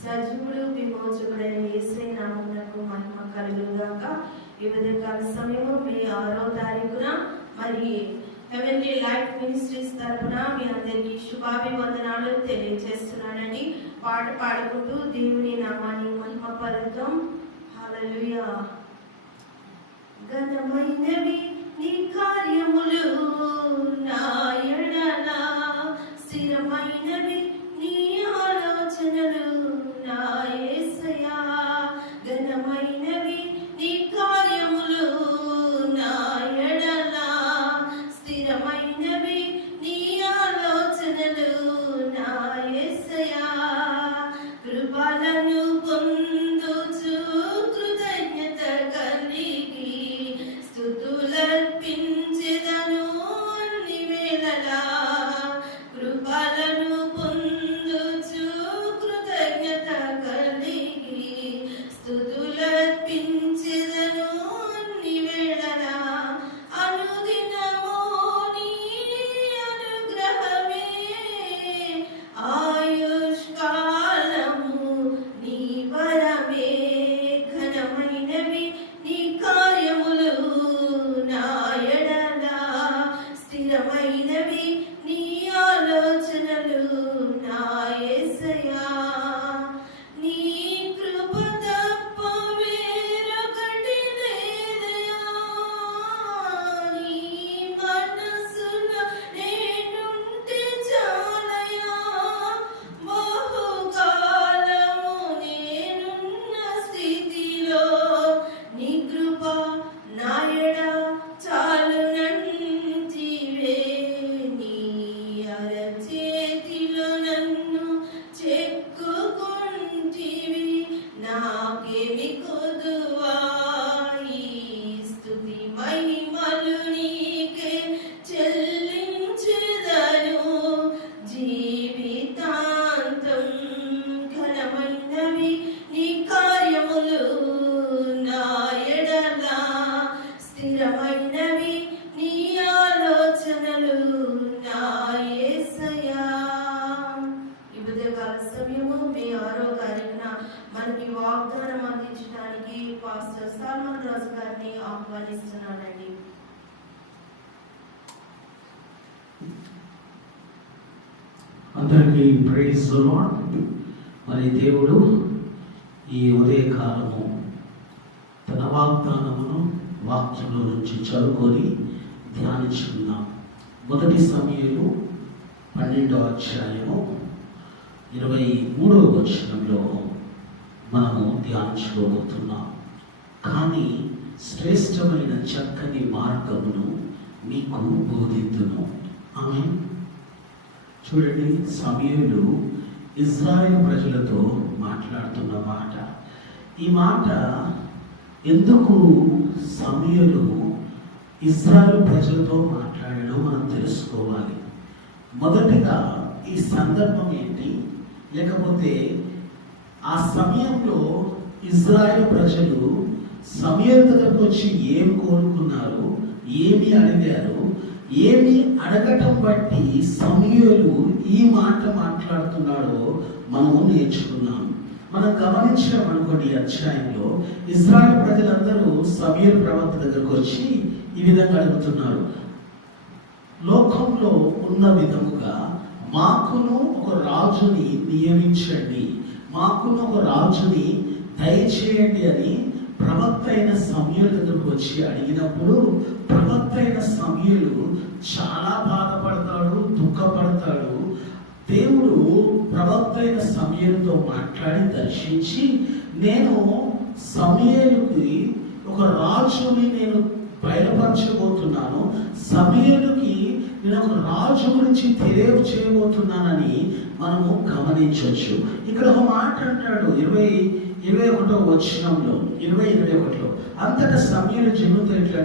సజీవుడు విమోచకుడైన యేసయ్య నామమునకు మహిమ కలుగుగాక. ఈ ఉదయకాల సమయము మే 6వ తారీఖున మరి హెవెన్లీ లైట్ మినిస్ట్రీస్ తరపున మీ అందరికీ శుభాభివందనాలు తెలియజేస్తున్నానండి. పాట పాడుకుంటూ దేవుని నామాన్ని మహిమ పరుద్దాం. హల్లెలూయా. ఘనమైనవి నీ కార్యములు నా ఎడల, స్థిరమైనవి నీ ఆలోచనలు నా యేసయ్యా. ఘనమైనవి నీ కార్యములు నా ఎడల, స్థిరమైనవి నీ ఆలోచనలు నా యేసయ్యా. కృపలను పొందుచు కృతజ్ఞత కలిగి స్తుతులర్పించెదను అన్ని వేళలా. కృపలను పొందుచు కృతజ్ఞత కలిగి స్తుతులర్పించెదను అన్ని వేళలా. అనుదినము నీ అనుగ్రహమే, ఆయుష్కాలము నీ వరమే. ఘనమైనవి నీ కార్యములు నా ఎడల, స్థిరమైనవి నీ ఆలోచనలు నా యేసయ్యా. నీ కృప తప్ప వేరొకటి లేదయా. నీ మనసులో నేనుంటే చాలయా. బహుకాలము నేనున్న స్థితిలో నీ కృప నా ఎడ చాలునంటివే. నీ అరచేతిలో నన్ను చెక్కుకుంటివి, నాకేమి కొదువా. ఈ స్తుతి మహిమలు నీకే చెల్లించెదను జీవితాంతం. ఘనమైనవి నీ కార్యములు నా ఎడల, స్థిరమైనవి నీ ఆలోచనలు నా యేసయ్యా. ఈ ఉదయకాల సమయము మే 6వ తారీఖున మనకి వాగ్దానం అందించడానికి పాస్టర్ సల్మాన్ రాజు గారిని ఆహ్వానిస్తున్నానండి. అందరికీ ప్రైజ్ ది లార్డ్. మరి దేవుడు ఈ ఉదయకాలము తన వాగ్దానమును వాక్యంలో నుంచి చదువుకొని ధ్యానించుకుందాం. 1 సమూయేలు 12వ అధ్యాయము 23వ వచనంలో మనము ధ్యానించుకోబోతున్నాం. కానీ శ్రేష్టమైన చక్కని మార్గమును మీకు బోధిద్దును. ఆమేన్. చూడండి, సమూయేలు ఇజ్రాయెల్ ప్రజలతో మాట్లాడుతున్న మాట. ఈ మాట ఎందుకు సమూయేలు ఇజ్రాయెల్ ప్రజలతో మాట్లాడాడో మనం తెలుసుకోవాలి. మొదటగా ఈ సందర్భం ఏంటి, లేకపోతే ఆ సమయంలో ఇజ్రాయెల్ ప్రజలు సమూయేలు దగ్గరకు వచ్చి ఏం కోరుకున్నారు, ఏమి అడిగారు, ఏమి అడగటం బట్టి సమూయేలు ఈ మాట మాట్లాడుతున్నాడో మనము నేర్చుకున్నాం. మనం గమనించామనుకోండి, ఈ అధ్యాయంలో ఇజ్రాయెల్ ప్రజలందరూ సమూయేలు ప్రవక్త దగ్గరకు వచ్చి ఈ విధంగా అడుగుతున్నారు, లోకంలో ఉన్న విధముగా మాకును ఒక రాజుని నియమించండి, మాకును ఒక రాజుని దయచేయండి అని ప్రవక్త అయిన సమూయేలు దగ్గరకు వచ్చి అడిగినప్పుడు ప్రవక్త అయిన సమూయేలు చాలా బాధపడతాడు, దుఃఖపడతాడు. దేవుడు ప్రవక్త అయిన సమూయేలుతో మాట్లాడి దర్శించి, నేను సమూయేలుకి ఒక రాజుని నేను బయలుపరచబోతున్నాను, సమూయేలుకి నేను ఒక రాజు గురించి తెలియచేయబోతున్నానని మనము గమనించవచ్చు. ఇక్కడ ఒక మాట అంటాడు 21వ వచనంలో, 20-21లో, అంతటా సమూయేలు జనులతో ఇట్లా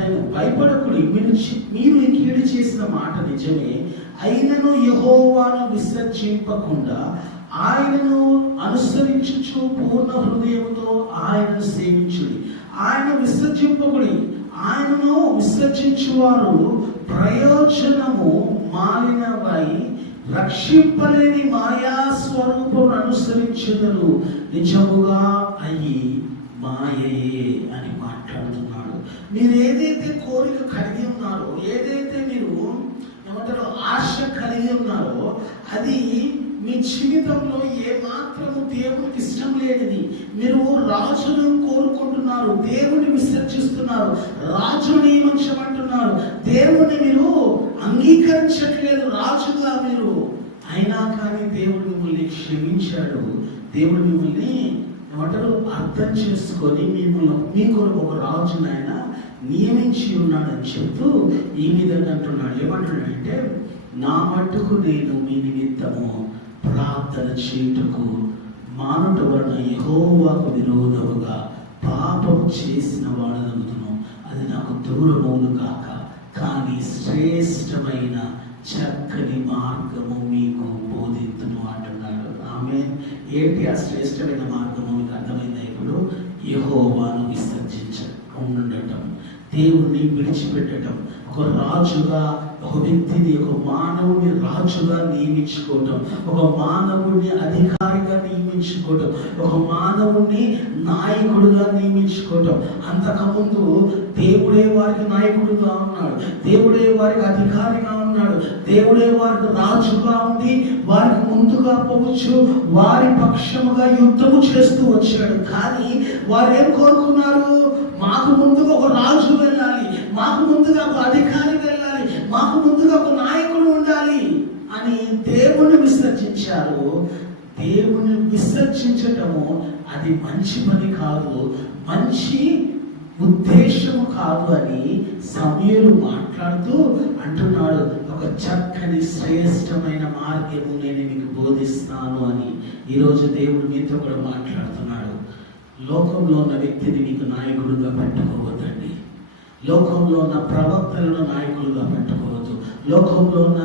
నేను భయపడకుడి, మీరు ఈ కీడు చేసిన మాట నిజమే, అయినను యెహోవాను విసర్జింపకుండా ఆయనను అనుసరించుచు పూర్ణ హృదయంతో ఆయనను సేవించుడి. ఆయన విసర్జింపకుడి, ఆయనను విసర్జించువారు ప్రయోజనము మాలినవై రక్షింపలేని మాయా స్వరూపం అనుసరించెదరు, నిజముగా అయి మాయయే అని మాట్లాడుతున్నాడు. మీరు ఏదైతే కోరిక కలిగి ఉన్నారో, ఏదైతే మీరు ఏమంటారో ఆశ కలిగి ఉన్నారో, అది మీ జీవితంలో ఏ మాత్రము దేవునికి ఇష్టం లేనిది. మీరు రాజును కోరుకుంటున్నారు, దేవుని విసర్జిస్తున్నారు, రాజుని నియమించమంటున్నారు, దేవుని మీరు అంగీకరించట్లేదు రాజుగా మీరు. అయినా కానీ దేవుడు మిమ్మల్ని క్షమించాడు. దేవుడు మిమ్మల్ని ఏమంటారు అర్థం చేసుకొని మిమ్మల్ని మీ కొరకు ఒక రాజును ఆయన నియమించి ఉన్నాడని చెప్తూ ఈ విధంగా అంటున్నాడు. ఏమంటున్నాడంటే, నా మట్టుకు నేను మీ నిమిత్తము ప్రార్థన చేయుటకు మానుట వలన యెహోవాకు విరోధముగా పాపము చేసిన వాడనగుదును, అది నాకు దూరమవును కాక, కానీ శ్రేష్టమైన చక్కని మార్గము మీకు బోధింతును అంటున్నాడు. ఆమె ఏంటి ఆ శ్రేష్టమైన మార్గము? మీకు అర్థమైందా? ఇప్పుడు యెహోవాను ఉండటం, దేవుణ్ణి విడిచిపెట్టడం, ఒక రాజుగా ఒక వ్యక్తిని, ఒక మానవుని రాజుగా నియమించుకోవటం, ఒక మానవుడిని అధికారిగా నియమించుకోవటం, ఒక మానవుడిని నాయకుడుగా నియమించుకోవటం. అంతకుముందు దేవుడే వారికి నాయకుడుగా ఉన్నాడు, దేవుడే వారికి అధికారిగా ఉన్నాడు, దేవుడే వారికి రాజుగా ఉండి వారికి ముందుగా పోవచ్చు, వారి పక్షముగా యుద్ధము చేస్తూ వచ్చాడు. కానీ వారు ఏం కోరుకున్నారు? మాకు ముందుగా ఒక రాజు వెళ్ళాలి, మాకు ముందుగా ఒక అధికారి వెళ్ళాలి, మాకు ముందుగా ఒక నాయకుడు ఉండాలి అని దేవుని విసర్జించారు. దేవుని విసర్జించటము అది మంచి పని కాదు, మంచి ఉద్దేశము కాదు అని సమూయేలు మాట్లాడుతూ అంటున్నాడు, ఒక చక్కని శ్రేష్టమైన మార్గము నేను మీకు బోధిస్తాను అని. ఈరోజు దేవుడు మీతో కూడా మాట్లాడుతున్నాడు. లోకంలో ఉన్న వ్యక్తిని మీకు నాయకుడుగా పెట్టుకోవద్దండి, లోకంలో ఉన్న ప్రవక్తలను నాయకులుగా పెట్టుకోవద్దు, లోకంలో ఉన్న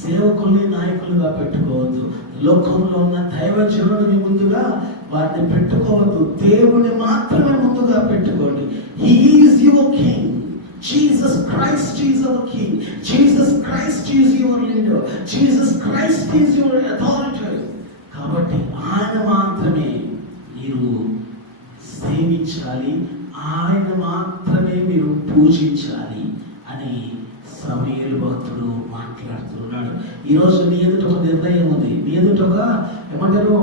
సేవకుల్ని నాయకులుగా పెట్టుకోవద్దు, లోకంలో ఉన్న దైవజనుడిని ముందుగా వారిని పెట్టుకోవద్దు, దేవుని మాత్రమే ముందుగా పెట్టుకోండి. He is your king. Jesus Christ is our king. Jesus Christ is your leader. Jesus Christ is your authority. కాబట్టి ఆయన మాత్రమే మీరు సేవించాలి, ఆయన మాత్రమే మీరు పూజించాలి అని సమూయేలు భక్తుడు మాట్లాడుతున్నాడు. ఈరోజు మీ ఎదుట ఒక నిర్ణయం ఉంది, మీ ఎదుట ఒక ఏమంటారు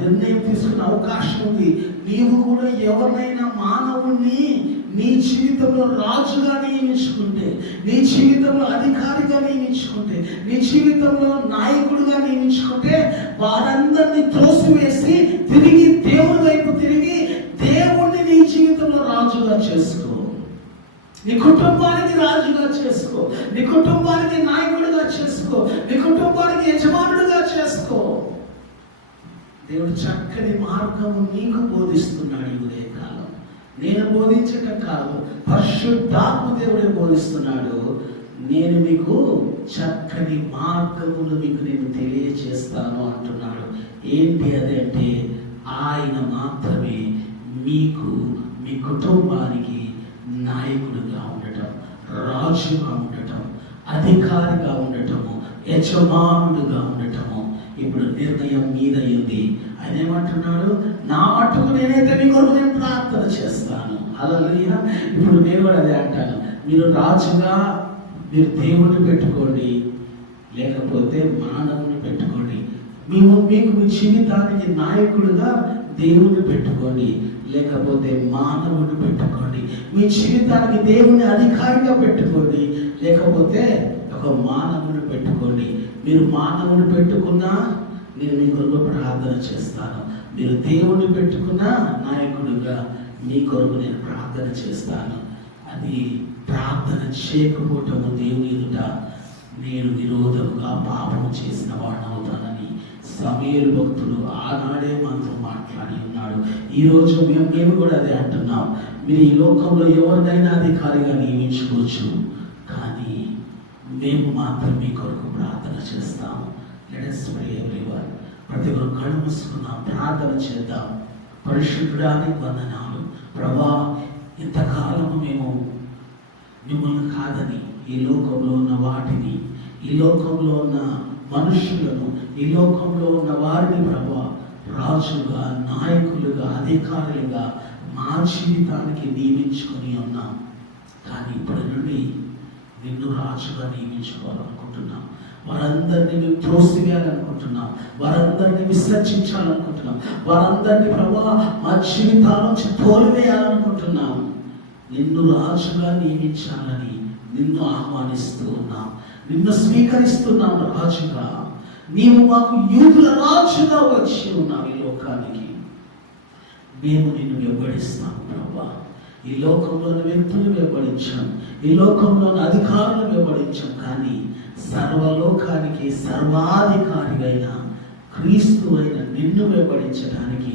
నిర్ణయం తీసుకునే అవకాశం ఉంది. నీవు కూడా ఎవరినైనా మానవుణ్ణి నీ జీవితంలో రాజుగా నియమించుకుంటే, నీ జీవితంలో అధికారిగా నియమించుకుంటే, నీ జీవితంలో నాయకుడిగా నియమించుకుంటే, వారందరినీ త్రోసివేసి తిరిగి దేవుని వైపు తిరిగి దేవుణ్ణి నీ జీవితంలో రాజుగా చేసుకో, నీ కుటుంబానికి రాజుగా చేసుకో, నీ కుటుంబానికి నాయకుడిగా చేసుకో, నీ కుటుంబానికి యజమానుడిగా చేసుకో. దేవుడు చక్కని మార్గము నీకు బోధిస్తున్నాడు. ఈ ఉదయకాలం నేను బోధించటం కాదు, పరిశుద్ధాత్మ దేవుడే బోధిస్తున్నాడు. నేను మీకు చక్కని మార్గమును మీకు నేను తెలియజేస్తాను అంటున్నాడు. ఏంటి అదంటే, ఆయన మాత్రమే మీకు మీ కుటుంబానికి నాయకుడిగా ఉండటం, రాజుగా ఉండటం, అధికారిగా ఉండటము, యజమానుడుగా ఉండటము. ఇప్పుడు నిర్ణయం మీదయ్యింది. ఆయన ఏమంటున్నాడు? నా మట్టుకు నేనైతే మీ కొరకు నేను ప్రార్థన చేస్తాను. హల్లెలూయా. ఇప్పుడు నేను కూడా అదే అంటాను, మీరు రాజుగా మీరు దేవుణ్ణి పెట్టుకోండి, లేకపోతే మానవుని పెట్టుకోండి. మీకు మీ జీవితానికి నాయకుడుగా దేవుని పెట్టుకోండి, లేకపోతే మానవుని పెట్టుకోండి. మీ జీవితానికి దేవుని అధికారిగా పెట్టుకోండి, లేకపోతే ఒక మానవుని పెట్టుకోండి. మీరు మానవుని పెట్టుకున్నా నేను మీ కొరకు ప్రార్థన చేస్తాను, మీరు దేవుని పెట్టుకున్నా నాయకుడిగా మీ కొరకు నేను ప్రార్థన చేస్తాను. అది ప్రార్థన చేయకపోవటము దేవుని ఎదుట నేను విరోధముగా పాపము చేసిన వాడిని అవుతానని సమూయేలు భక్తుడు ఆనాడే మనతో మాట్లాడి ఉన్నాడు. ఈరోజు మేము కూడా అదే అంటున్నాం. మీరు ఈ లోకంలో ఎవరినైనా అధికారిగా నియమించుకోవచ్చు, కానీ మేము మాత్రం మీ కొరకు ప్రార్థన చేస్తాము. Let us pray everyone. ప్రతి ఒక్కరు కళ్ళు మూసుకున్నాం, ప్రార్థన చేద్దాం. పరిశుద్ధుడానికి వందనాలు ప్రభా, ఇంతకాలము మేము మిమ్మల్ని కాదని ఈ లోకంలో ఉన్న వాటిని, ఈ లోకంలో ఉన్న మనుషులను, ఈ లోకంలో ఉన్న వారిని ప్రభువా రాజుగా, నాయకులుగా, అధికారులుగా మా జీవితానికి నియమించుకొని ఉన్నాం. కానీ ఇప్పటి నుండి నిన్ను రాజుగా నియమించుకోవాలనుకుంటున్నాం. వారందరినీ మేము త్రోసివేయాలనుకుంటున్నాం. వారందరినీ విసర్జించాలనుకుంటున్నాం. వారందరినీ ప్రభువా మా జీవితాల నుంచి తోలివేయాలనుకుంటున్నాం. నిన్ను రాజుగా నియమించాలని నిన్ను ఆహ్వానిస్తూ ఉన్నాం. నిన్ను స్వీకరిస్తున్నాం రాజుగా. నీవు మాకు యూదుల రాజుగా వచ్చి ఉన్నావు ఈ లోకానికి. మేము నిన్ను వెంబడిస్తాం ప్రభువా. ఈ లోకంలోని వ్యక్తులు వెంబడించాం, ఈ లోకంలోని అధికారులు వెంబడించాం. కానీ సర్వలోకానికి సర్వాధికారి అయిన క్రీస్తు అయిన నిన్ను వెంబడించడానికి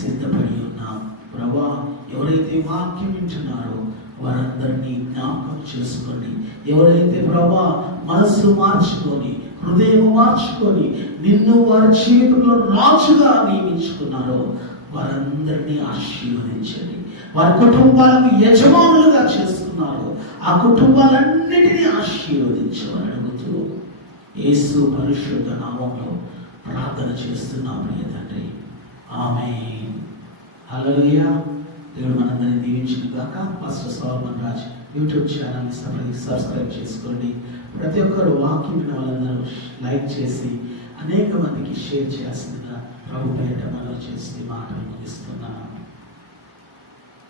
సిద్ధపడి ఉన్నాం ప్రభువా. ఎవరైతే వాక్యం వింటున్నారో వారందరినీ జ్ఞాపకం చేసుకోండి. ఎవరైతే ప్రభువా మనసు మార్చుకొని, హృదయం మార్చుకొని నిన్ను వారి జీవితంలో రాజుగా నియమించుకున్నారో వారందరినీ ఆశీర్వదించండి. వారి కుటుంబాలకు యజమానులుగా చేస్తున్నారు. ఆ కుటుంబాలన్నిటినీ ఆశీర్వదించమని అడుగుతూ యేసు పరిశుద్ధ నామంలో ప్రార్థన చేస్తున్నాం ప్రియ తండ్రి. ఆమేన్. హల్లెలూయా. దేవుడు మనందరినీ దీవించిన గాక. పాస్టర్ సోలమన్ రాజ్ యూట్యూబ్ ఛానల్ని సబ్స్క్రైబ్ చేసుకోండి. ప్రతి ఒక్కరు వాక్యం విన్న వాళ్ళందరూ లైక్ చేసి అనేక మందికి షేర్ చేయాల్సిందిగా ప్రభు పేరిట మనవి చేసి మాటలు ముగిస్తున్నాను.